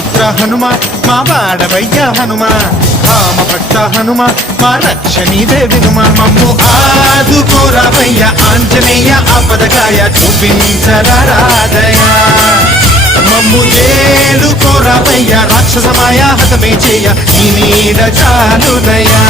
పుత్ర హనుమ మా వాడవయ్య హనుమ రామభక్త హనుమ మా రక్షణీదే వినుమ మమ్ము ఆదుకోరావయ్య ఆంజనేయ ఆపదకాయ చూపించరాదయ మమ్ము ఏలుకోరావయ్య రాక్షసమాయ హతమే చేయ ఈ నీడ చాలునయా